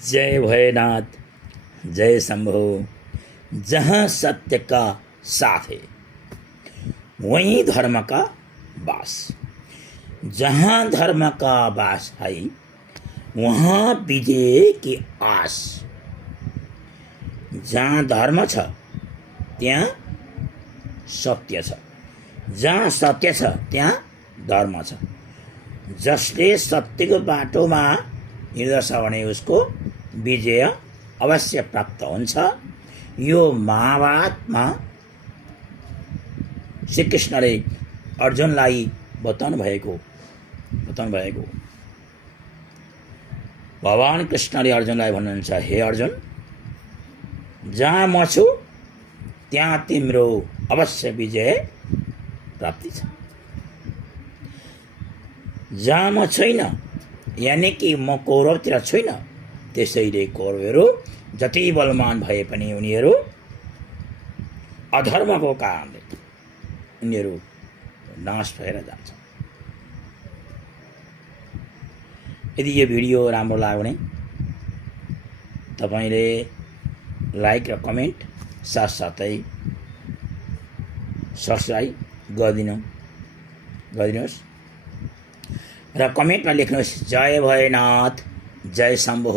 जय भोलेनाथ, जय शंभो। जहाँ सत्य का साथ है वहीं धर्म का वास। जहाँ धर्म का वास है वहाँ विजय की आस। जहाँ धर्म छ त्यहाँ सत्य छ, जहाँ सत्य छ त्यहाँ धर्म छ। जसले सत्यको बाटोमा हिँड्दछ भने उसको विजय अवश्य प्राप्त हुन्छ। यो महाभारतमा श्रीकृष्णले अर्जुनलाई बताउनु भएको भगवान कृष्णले अर्जुनलाई भन्नुहुन्छ, हे अर्जुन, जहाँ म छु त्यहाँ तिम्रो अवश्य विजय प्राप्ति छ। जहाँ म छैन यानी कि म कौरवतिर छैन, त्यसैले कौरवहरू जति बलवान भए पनि उनीहरू अधर्मको कारणले उनीहरू नाश भएर जान्छ। यदि यो भिडियो राम्रो लाग्यो भने तपाईले लाइक र कमेन्ट साथसाथै सब्स्क्राइब गरिदिनुहोस् र कमेन्टमा लेख्नुहोस्, जय भोलेनाथ, जय शम्भो।